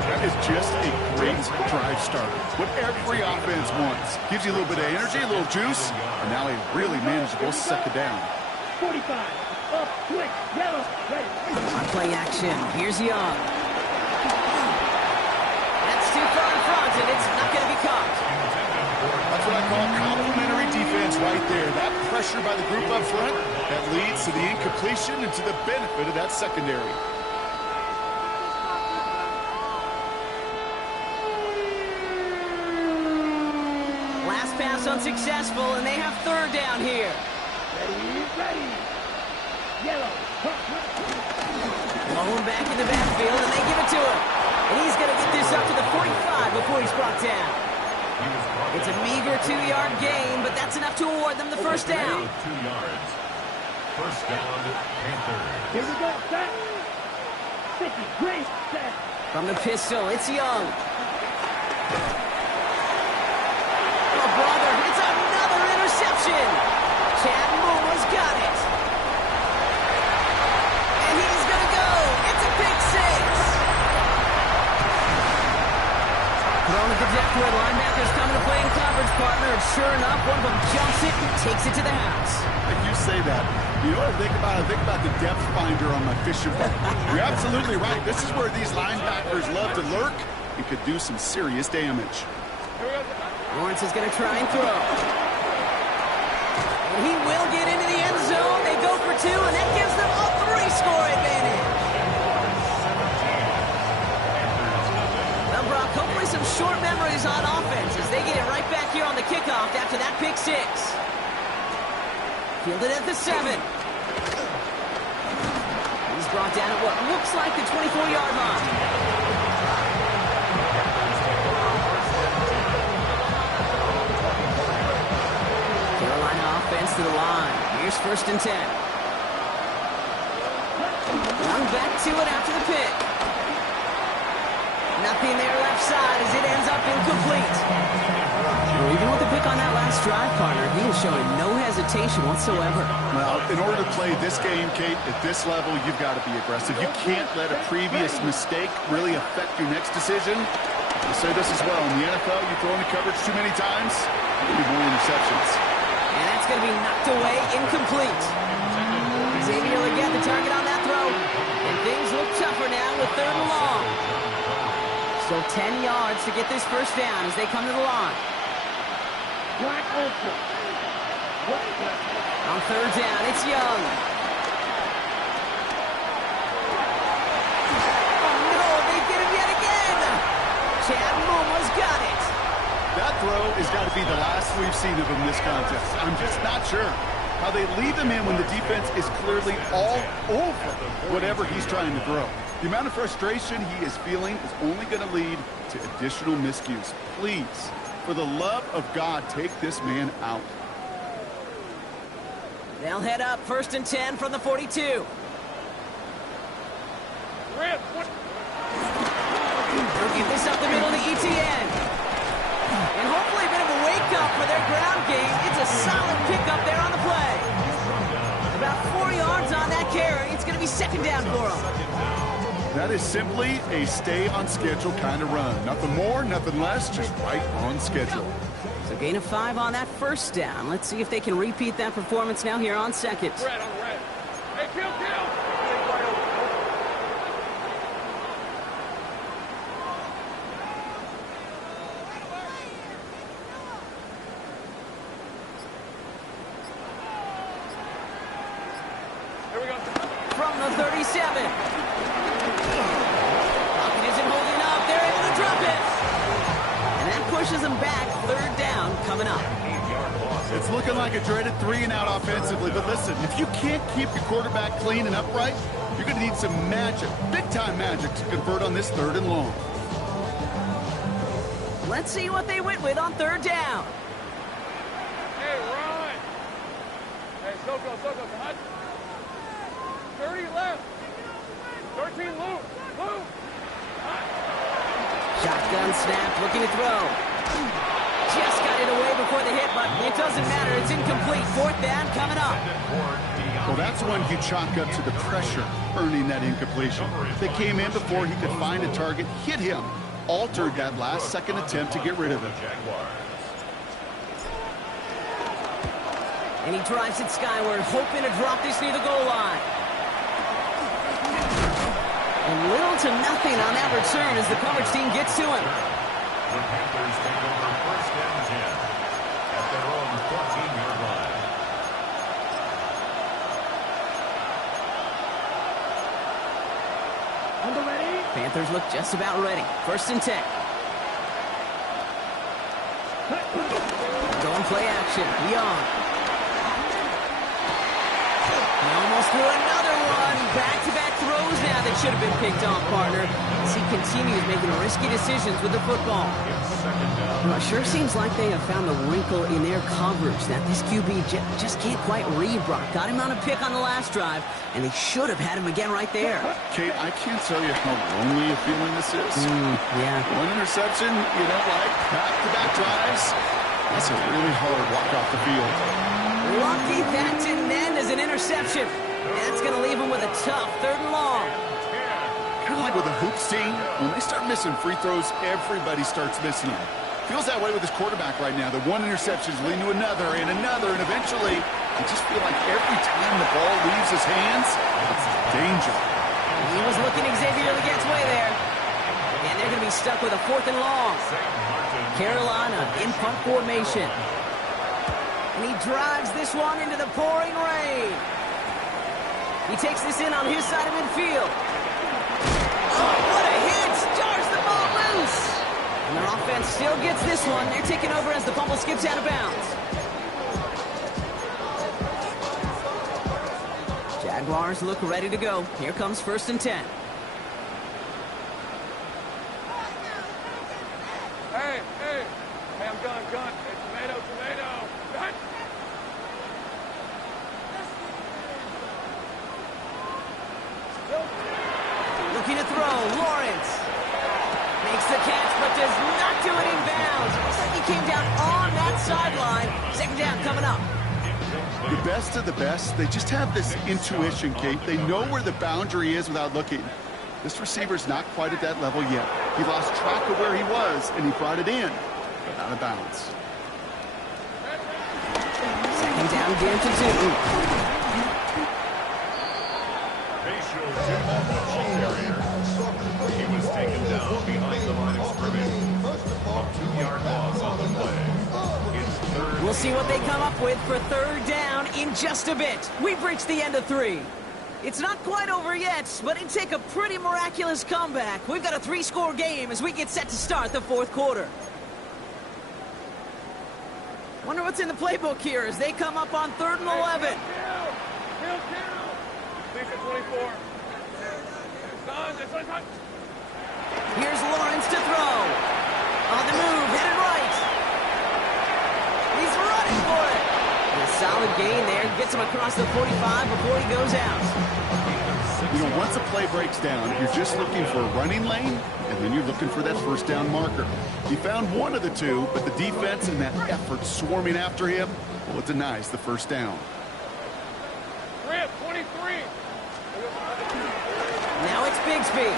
That is just a great drive starter. What every offense wants. Gives you a little bit of energy, a little juice, and now a really manageable 2nd down. 45. Up, quick, yellow, ready. On play action, here's Young. That's too far in front, and it's not going to be caught. That's what I call complimentary defense right there. That pressure by the group up front, that leads to the incompletion and to the benefit of that secondary. Last pass unsuccessful, and they have 3rd down here. Ready, ready. Yellow. Blown back in the backfield, and they give it to him. And he's going to get this up to the 45 before he's brought down. It's a meager 2-yard gain, but that's enough to award them the 1st down. 2 yards. 1st down, Panthers. Here we go, set. 50, great, set. From the pistol, it's Young. Oh, brother, it's another interception. Chad Moma's got it. And he's going to go. It's a pick 6. Throwing at the depth where linebackers come to play in coverage, partner. And sure enough, one of them jumps it and takes it to the house. Like you say that, you know what I think about? I think about the depth finder on my fishing boat. You're absolutely right. This is where these linebackers love to lurk and could do some serious damage. Lawrence is going to try and throw. And he will get into the end zone. They go for 2, and that gives them a 3-score advantage. Well, Brock, hopefully some short memories on offense as they get it right back here on the kickoff after that pick 6. Fielded at the 7. He's brought down at what looks like the 24-yard line. Offense to the line. Here's 1st and 10. Run back to it after the pick. Nothing there left side as it ends up incomplete. Well, even with the pick on that last drive, partner, he is showing no hesitation whatsoever. Well, in order to play this game, Kate, at this level, you've got to be aggressive. You can't let a previous mistake really affect your next decision. I'll say this as well. In the NFL, you throw into coverage too many times, you get more interceptions. And that's going to be knocked away, incomplete. Xavier will get the target on that throw. And things look tougher now with 3rd and long. So 10 yards to get this 1st down as they come to the line. Black ultra. On 3rd down, it's Young. Oh no, they get him yet again. Chad Moma's got it. That throw has got to be the last we've seen of him this contest. I'm just not sure how they leave him in when the defense is clearly all over whatever he's trying to throw. The amount of frustration he is feeling is only going to lead to additional miscues. Please, for the love of God, take this man out. They'll head up 1st and 10 from the 42. They'll give this up the middle to ETN. And hopefully a bit of a wake-up for their ground game. It's a solid pickup there on the play. About 4 yards on that carry. It's going to be 2nd down for them. That is simply a stay-on-schedule kind of run. Nothing more, nothing less, just right on schedule. So gain of 5 on that 1st down. Let's see if they can repeat that performance now here on 2nd. Red on red. Hey, kill. From the 37. Poppin isn't holding up. They're able to drop it. And that pushes them back. 3rd down coming up. It's looking like a dreaded 3-and-out offensively, but listen, if you can't keep your quarterback clean and upright, you're going to need some magic, big-time magic, to convert on this 3rd and long. Let's see what they went with on 3rd down. Hey, Ryan. Soko, hot. 30 left. 13 loop. Shotgun snap, looking to throw. Just got it away before the hit, but it doesn't matter. It's incomplete. Fourth down coming up. Well, that's one you chalk up to the pressure earning that incompletion. They came in before he could find a target, hit him, altered that last second attempt to get rid of it. And he drives it skyward, hoping to drop this near the goal line. And little to nothing on that return as the coverage team gets to him. The Panthers take over first down 10 at their own 14-yard line. Under ready. Panthers look just about ready. First and 10. Going play action. Young. He almost threw another one. Back-to-back throws now that should have been picked off, partner. As he continues making risky decisions with the football. Well, it sure seems like they have found a wrinkle in their coverage that this QB just can't quite read Brock. Got him on a pick on the last drive, and they should have had him again right there. Kate, I can't tell you how lonely a feeling this is. Yeah. One interception, you don't like back-to-back drives. That's a really hard walk off the field. Lucky that didn't end as an interception. That's going to leave him with a tough 3rd and long. Kind of like with the hoops team, when they start missing free throws, everybody starts missing them. Feels that way with his quarterback right now. The one interception is leading to another, and eventually, you just feel like every time the ball leaves his hands, it's danger. He was looking Xavier Legette's way there. And they're going to be stuck with a 4th and long. Carolina in punt formation. And he drives this one into the pouring rain. He takes this in on his side of midfield. Oh, what a hit! Jars the ball loose! And their offense still gets this one. They're taking over as the fumble skips out of bounds. Jaguars look ready to go. Here comes 1st and 10. Hey, I'm gone. Hey, tomato. Cut. Looking to throw, Lawrence. Makes the catch, but does not do it in bounds. Looks like he came down on that sideline. 2nd down coming up. The best of the best, they just have this intuition, Kate. They know where the boundary is without looking. This receiver's not quite at that level yet. He lost track of where he was, and he brought it in, but out of bounds. 2nd down again to 2. They show Tim on the ball carrier. He was taken down behind the line of scrimmage. A 2-yard loss on the play. It's 3rd. We'll see what they come up with for 3rd down in just a bit. We've reached the end of 3. It's not quite over yet, but it'd take a pretty miraculous comeback. We've got a 3-score game as we get set to start the 4th quarter. Wonder what's in the playbook here as they come up on 3rd and 11. Kill. 24. Here's Lawrence to throw. On the move, headed right. He's running for it. And a solid gain there. Gets him across the 45 before he goes out. You know, once a play breaks down, you're just looking for a running lane, and then you're looking for that 1st down marker. He found one of the two, but the defense and that effort swarming after him, well, it denies the 1st down. Rip, 23. Now it's Bigsby.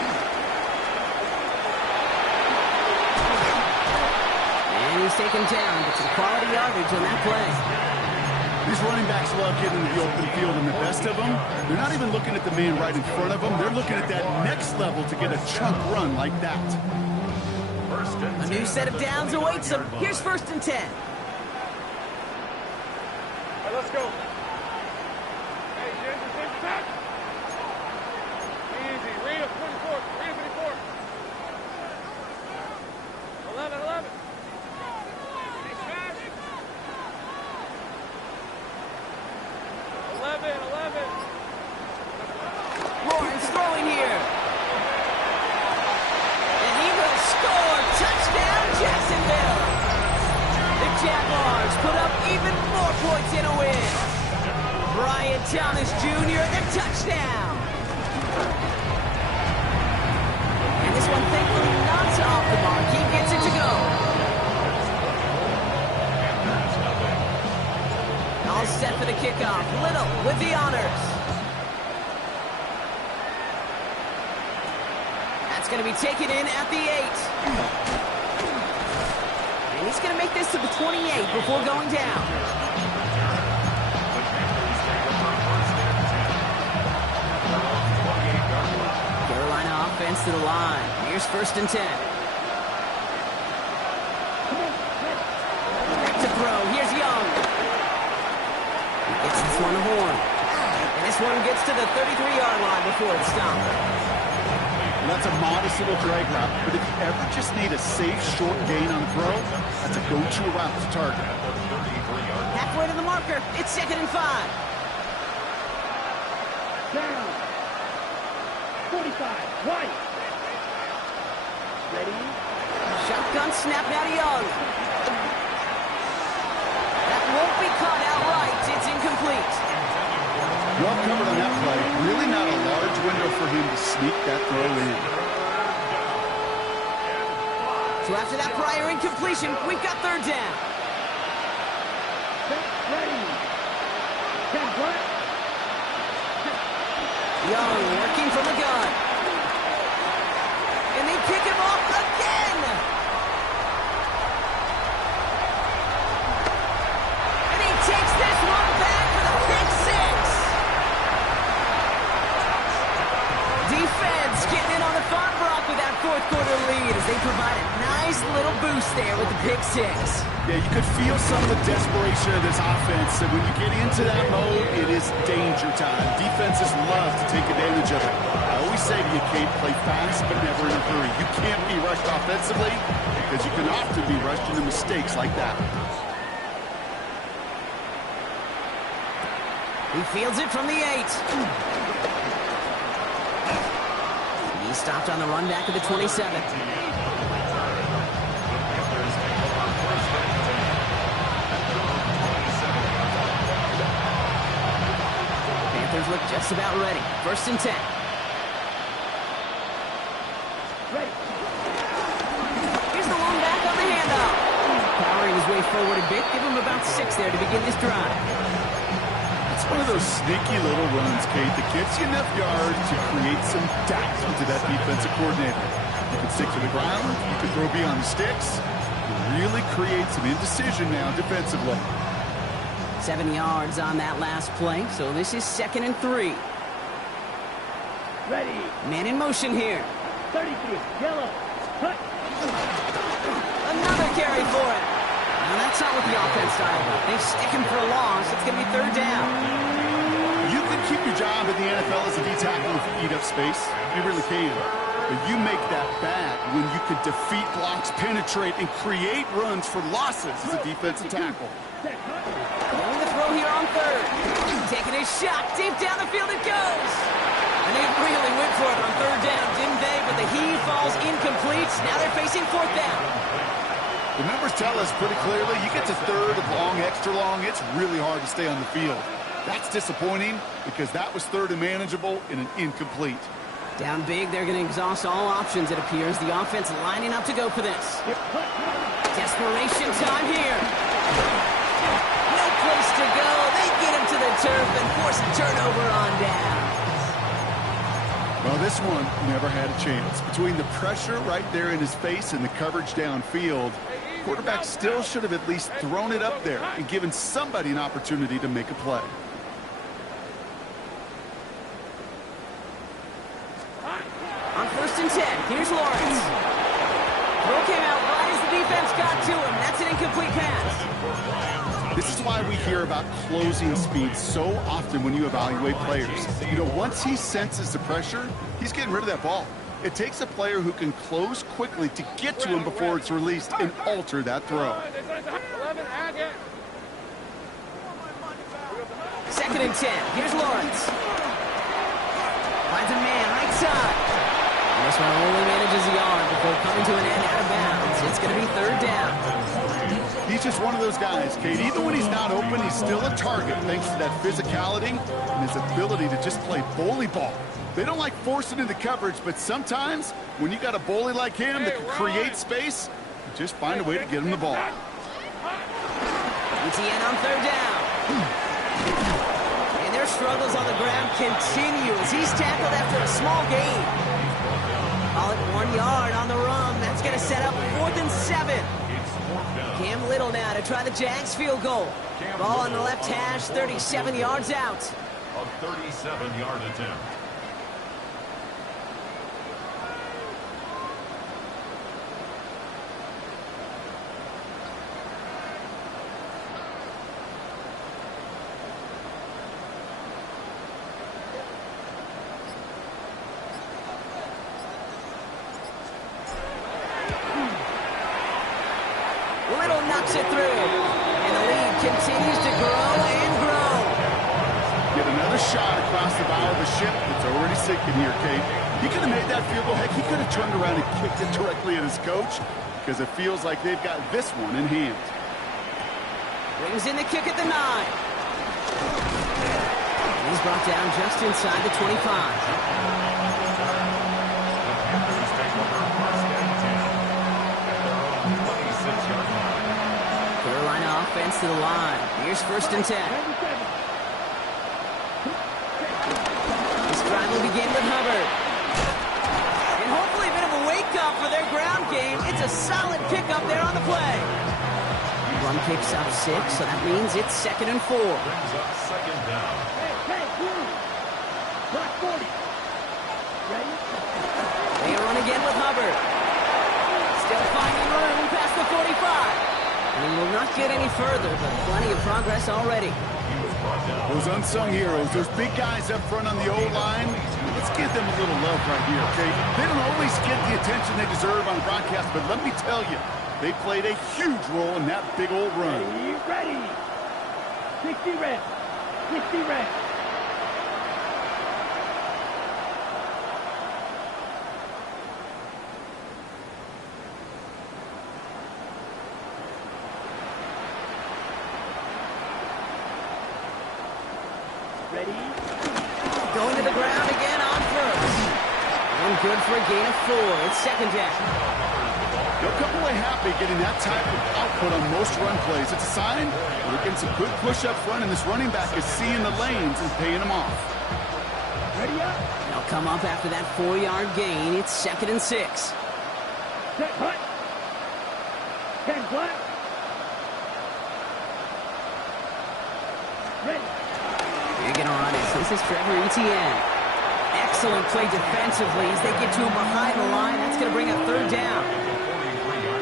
And he's taken down, but some quality yardage on that play. These running backs love getting into the open field, and the best of them, they're not even looking at the man right in front of them. They're looking at that next level to get a chunk run like that. A new set of downs awaits them. Here's 1st and 10. All right, let's go. Hey, Ginger, take the back. Easy. Rita, 24. Rita, 24. 11. Hey, smash. 11. Lawrence throwing here. And he will score. Touchdown, Jacksonville. The Jaguars put up even more points in a win. Brian Thomas Jr., the touchdown. And this one thankfully not off the mark. He gets it to go. All set for the kickoff. Little with the honors. That's going to be taken in at the 8. And he's going to make this to the 28 before going down. Carolina offense to the line. Here's 1st and 10. Back to throw. Here's Young. He gets this one horn. And this one gets to the 33-yard line before it's stopped. And that's a modest little drag route, but if you ever just need a safe, short gain on throw, that's a go-to route to target. Halfway to the marker. It's 2nd and 5. Down. 45. Right. Ready? Shotgun snap now to Young. That won't be caught outright. It's incomplete. Well covered on that play. Really not a large window for him to sneak that throw in. So after that prior incompletion, we've got 3rd down. Ready. 10 what? Young working from the gun. And they pick him off again. And he takes this one back for the pick 6. Defense getting in on the Farm Rock with that 4th quarter lead as they provide a nice little boost there with the pick 6. Yeah, you could feel some of the desperation of this offense. And when you get into that mode, it is danger time. Defenses love to take advantage of it. I always say to you, Kate, play fast but never in a hurry. You can't be rushed offensively because you can often be rushed into mistakes like that. He fields it from the 8. He stopped on the run back of the 27. Panthers look just about ready. 1st and 10. Ready. Here's the long back on the handoff. Powering his way forward a bit. Give him about 6 there to begin this drive. It's one of those sneaky little runs, Kate, that gets you enough yards to create some doubt into that defensive coordinator. You can stick to the ground, you can throw beyond the sticks, you really create some indecision now defensively. 7 yards on that last play, so this is 2nd and 3. Ready. Man in motion here. 33. Yellow. Cut. Another carry for it. Now that's not what the offense style is. They stick him for a loss. It's going to be 3rd down. You can keep your job in the NFL as a D tackle if you eat up space. You really can. But you make that bad when you can defeat blocks, penetrate, and create runs for losses as a defensive tackle. Going to throw here on 3rd. Taking a shot. Deep down the field it goes. And they really went for it on 3rd down, didn't they? But the heave falls incomplete. Now they're facing 4th down. The numbers tell us pretty clearly, you get to 3rd and long, extra long, it's really hard to stay on the field. That's disappointing because that was 3rd and manageable in an incomplete. Down big, they're going to exhaust all options, it appears. The offense lining up to go for this. Desperation time here. No place to go. They get him to the turf and force a turnover on down. Well, this one never had a chance. Between the pressure right there in his face and the coverage downfield, quarterback still should have at least thrown it up there and given somebody an opportunity to make a play. On 1st and 10, here's Lawrence. Throw came out right as the defense got to him. That's an incomplete pass. This is why we hear about closing speed so often when you evaluate players. You know, once he senses the pressure, he's getting rid of that ball. It takes a player who can close quickly to get to him before it's released and alter that throw. 2nd and 10. Here's Lawrence. Finds a man right side. And this one only manages a yard before coming to an end out of bounds. It's going to be 3rd down. He's just one of those guys, Kate. Even when he's not open, he's still a target thanks to that physicality and his ability to just play bully ball. They don't like forcing into coverage, but sometimes when you got a bully like him that can create space, you just find a way to get him the ball. ETN on third down. And their struggles on the ground continue as he's tackled after a small gain. Call it 1 yard on the run. That's going to set up 4th and 7. Cam Little now to try the Jags field goal. Ball on the left hash, 37 yards out. A 37-yard attempt. Little knocks it through. And the lead continues to grow and grow. Get another shot across the bow of the ship that's already sinking here, Kate. He could have made that field goal. Heck, he could have turned around and kicked it directly at his coach because it feels like they've got this one in hand. Brings in the kick at the 9. And he's brought down just inside the 25. Carolina offense to the line. Here's 1st and 10. This drive will begin with Hubbard. And hopefully a bit of a wake-up for their ground game. It's a solid pickup there on the play. Run picks up 6, so that means it's 2nd and 4. Brings up 2nd down. Block 40. Ready? They run again with Hubbard. Still finding room past the 45. And he will not get any further, but plenty of progress already. Those unsung heroes, those big guys up front on the O-line, let's give them a little love right here, okay? They don't always get the attention they deserve on the broadcast, but let me tell you, they played a huge role in that big old run. Ready. 60 red. 60 red. Ready? Going to the ground again on 1st. And good for a gain of 4. It's 2nd down. They'll come away happy getting that type of output on most run plays. It's a sign we're getting some good push up front, and this running back is seeing the lanes and paying them off. Ready up. They'll come up after that 4-yard gain. It's 2nd and 6. Set punt. 10 flat. Ready. They're going to run it. This is Trevor Etienne. Excellent play defensively as they get to him behind the line. That's going to bring up 3rd down.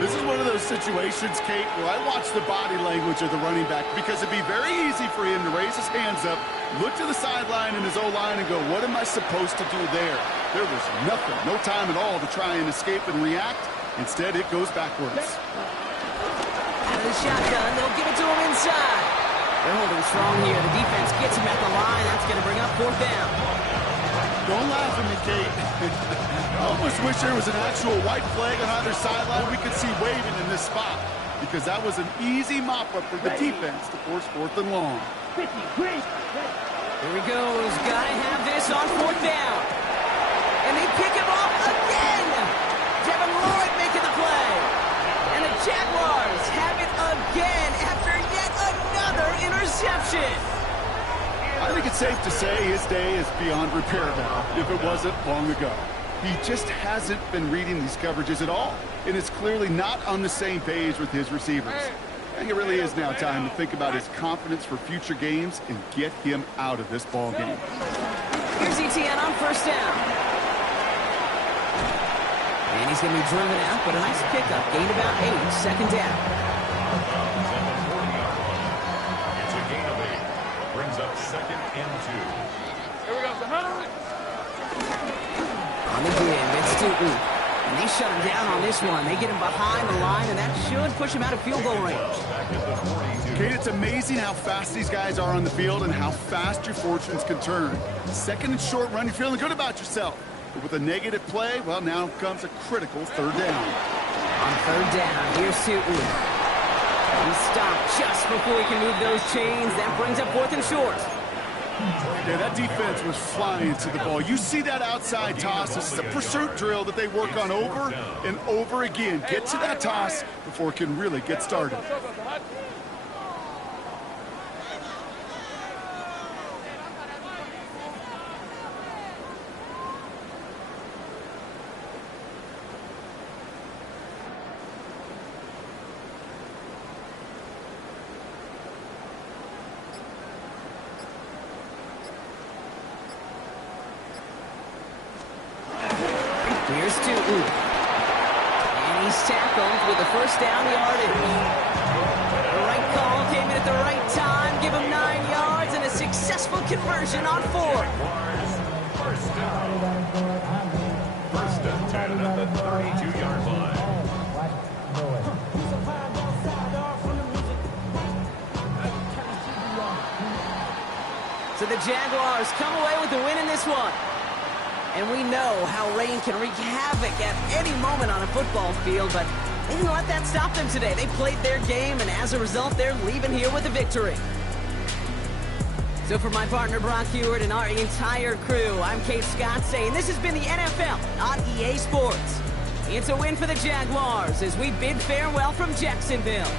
This is one of those situations, Kate, where I watch the body language of the running back because it'd be very easy for him to raise his hands up, look to the sideline in his O-line and go, what am I supposed to do there? There was nothing, no time at all to try and escape and react. Instead, it goes backwards. Out of the shotgun, they'll give it to him inside. They're holding strong here. The defense gets him at the line. That's going to bring up 4th down. Don't laugh at me, Kate. I almost wish there was an actual white flag on either sideline we could see waving in this spot because that was an easy mop-up for the defense to force 4th and long. 50, green. Here he goes. Got to have this on 4th down. And they pick him off again. Devin Lloyd making the play. And the Jaguars have it again after yet another interception. I think it's safe to say his day is beyond repair now, if it wasn't long ago. He just hasn't been reading these coverages at all, and it's clearly not on the same page with his receivers. I think it really is now time to think about his confidence for future games and get him out of this ball game. Here's Etienne on 1st down. And he's going to be driven out, but a nice pickup. Gained about 8, 2nd down. It's a gain of 8. Brings up 2nd and 2. Here we go, Hunter. On the give, it's Stooten. And they shut him down on this one. They get him behind the line, and that should push him out of field goal range. Kate, it's amazing how fast these guys are on the field and how fast your fortunes can turn. 2nd and short run, you're feeling good about yourself. But with a negative play, well, now comes a critical 3rd down. On 3rd down, here's Stooten. He stopped just before he can move those chains. That brings up 4th and short. Yeah, that defense was flying to the ball. You see that outside toss. This is a pursuit drill that they work on over and over again. Get to that toss before it can really get started. Here's Tootin. And he's tackled with the first down yardage. The right call came in at the right time. Give him 9 yards and a successful conversion on 4th. First down. First and 10 at the 32-yard line. So the Jaguars come away with the win in this one. And we know how rain can wreak havoc at any moment on a football field, but they didn't let that stop them today. They played their game, and as a result, they're leaving here with a victory. So for my partner, Brock Hewitt, and our entire crew, I'm Kate Scott saying this has been the NFL on EA Sports. It's a win for the Jaguars as we bid farewell from Jacksonville.